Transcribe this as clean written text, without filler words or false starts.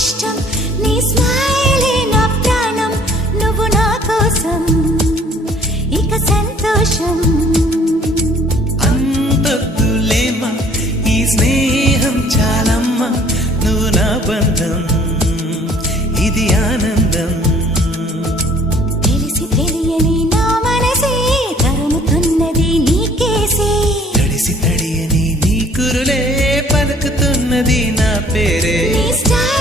ఇష్టం నీ స్మైలే నా ప్రాణం నువ్వు నా కోసం ఇక సంతోషం అంతొద్దులేమా ఈ స్నేహం చాలమ్మా నువ్వు నా బంధం ఇది ఆనందం తెలిసి తెలియని నా మనసే తరుముతున్నది నీకేసే తడిసి తడియని నీ కురులే పలుకుతున్నది నా పేరే నీ స్టైల్